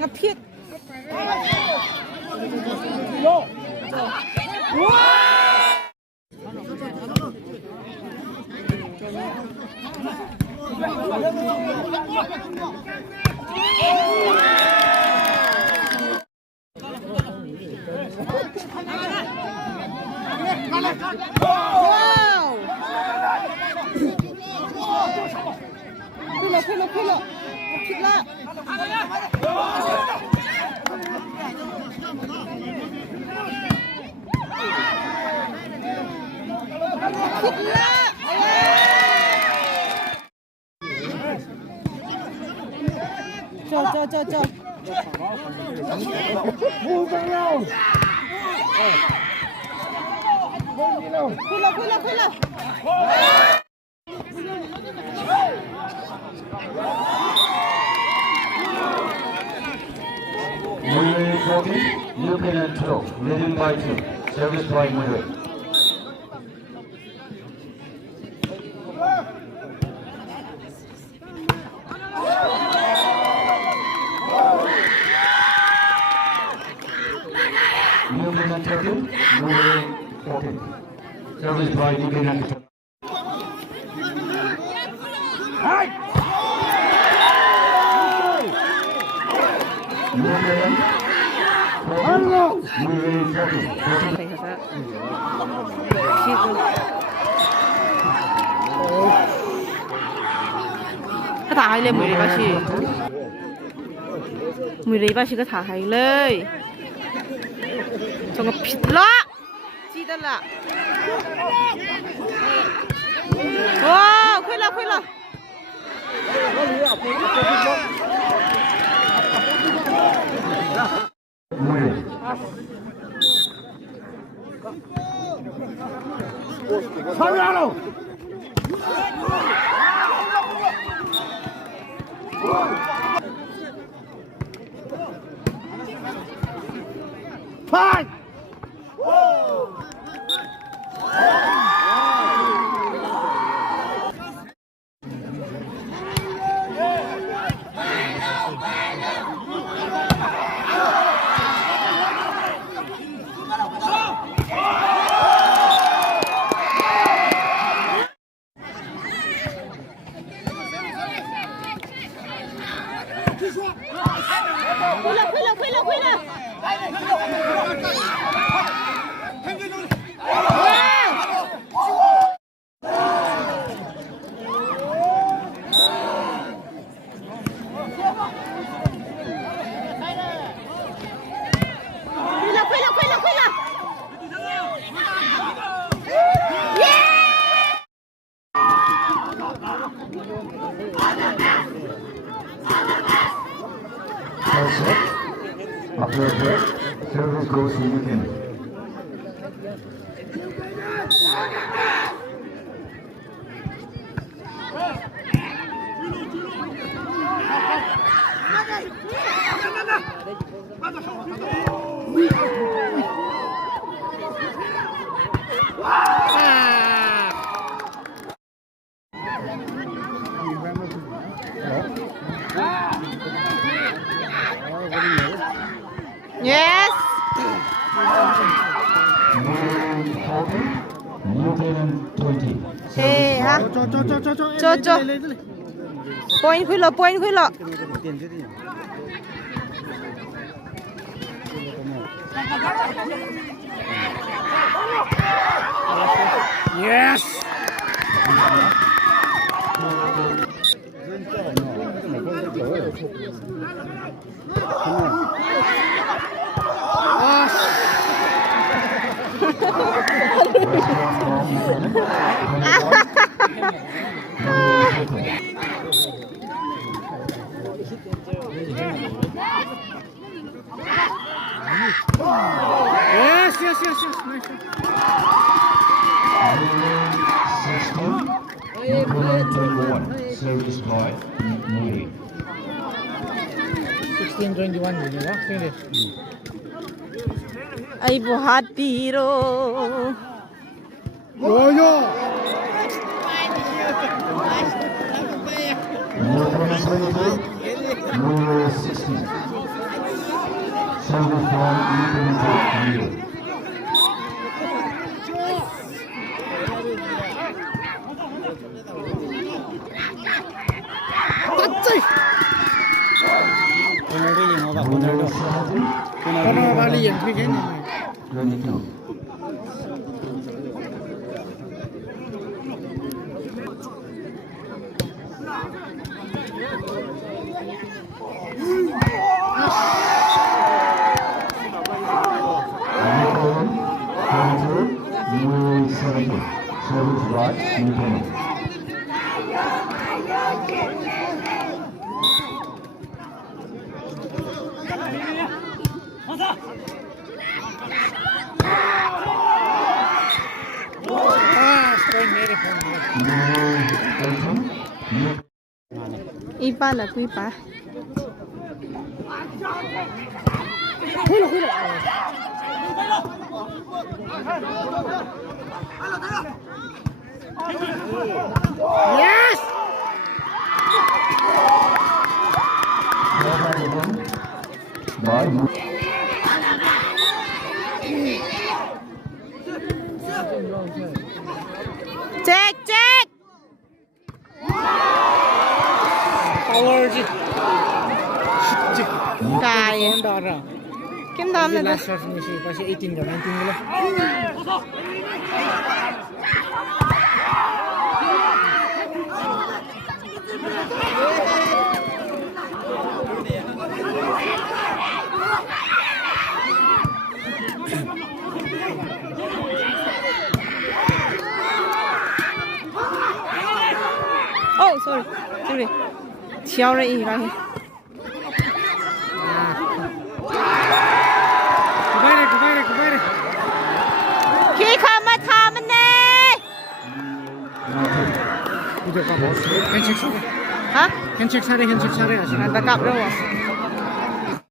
ngapit. Wow! Pila. Pila. 저. Pila. Muirei 40, New Canaan 12, leading by 2, service by Muirei. New Canaan 13, Muirei 14, service by New Canaan 12.ก็ถ่ายเลยมือรีบ้าชีก็ถ่ายเลยจงกับผิดละจีดันละว้าวขึ้นละSagrado! Fight! Khuya. After a break, service goes to Canaan. Yes. New Canaan 20. Hey, ha. Cho. Point khuya lo. Yes. Yes. Nice. 16, service by Muirei. 16-21 ini lah, sini. Ay buhat biro. Yo. New Canaan 22, Muirei number 16. Service from Muirei. Kalau balik yang tu kan. 22. Service by Muirei. Ipa là quý pa. Yes. Check, check. Power je. Cài. Darah. Kim đâm này. Last shot ni pasti 18 ke 19 lah. Oh, sorry. Sorry. Chiao rồi ý cái. Kembali. Khi không mà tham anh nè. Udah kamu. Handshake sana. Hả? Handshake sana. Người ta cặp đâu à?